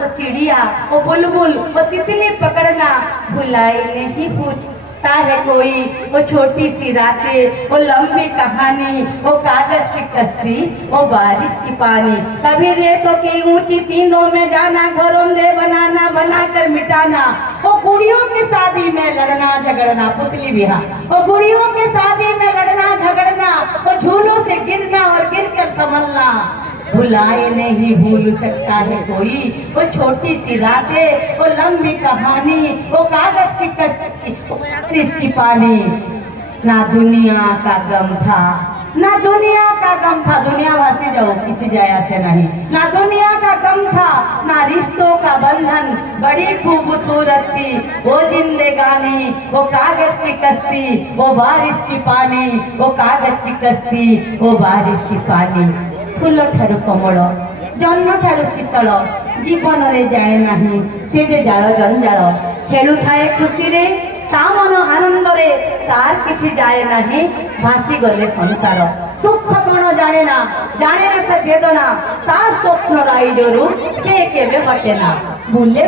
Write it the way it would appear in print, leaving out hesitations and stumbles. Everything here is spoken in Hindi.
वो चिड़िया, वो बुलबुल, वो तितली पकड़ना भुलाई नहीं भूलता है कोई। वो छोटी सी रातें, वो लंबी कहानी, वो कागज की कश्ती, वो बारिश की पानी। कभी रेतों की ऊंची तीनों में जाना, घरौंदे बनाना, बनाकर मिटाना। वो गुड़ियों की शादी में लड़ना झगड़ना, पुतली बिहा। वो गुड़ियों की शादी में लड़ना झगड़ना, वो झूलों से गिरना और गिरकर संभलना। भुलाए नहीं भूल सकता है कोई। वो छोटी सी रातें, वो लंबी कहानी, वो कागज की कश्ती, वो बारिश की पानी। ना दुनिया का गम था, ना दुनिया का गम था। दुनिया भासी जाओ किसी जाया से नहीं। ना दुनिया का गम था, ना रिश्तों का बंधन। बड़ी खूबसूरत थी वो जिंदगानी, वो कागज की कश्ती, वो बारिश की पानी। वो कागज की कश्ती, वो बारिश की पानी। फूल ठारू कमल, जन्म ठारू शीतल, जीवन रे जाने नहीं से जे जाल जंजाल। खेलु थाए खुशी रे, ता मन आनंद रे, तार किछि जाए नहीं भासी गले संसार। दुख कौन जाने ना से वेदना, तार स्वप्न राइजरू से केबे हटे ना। भूले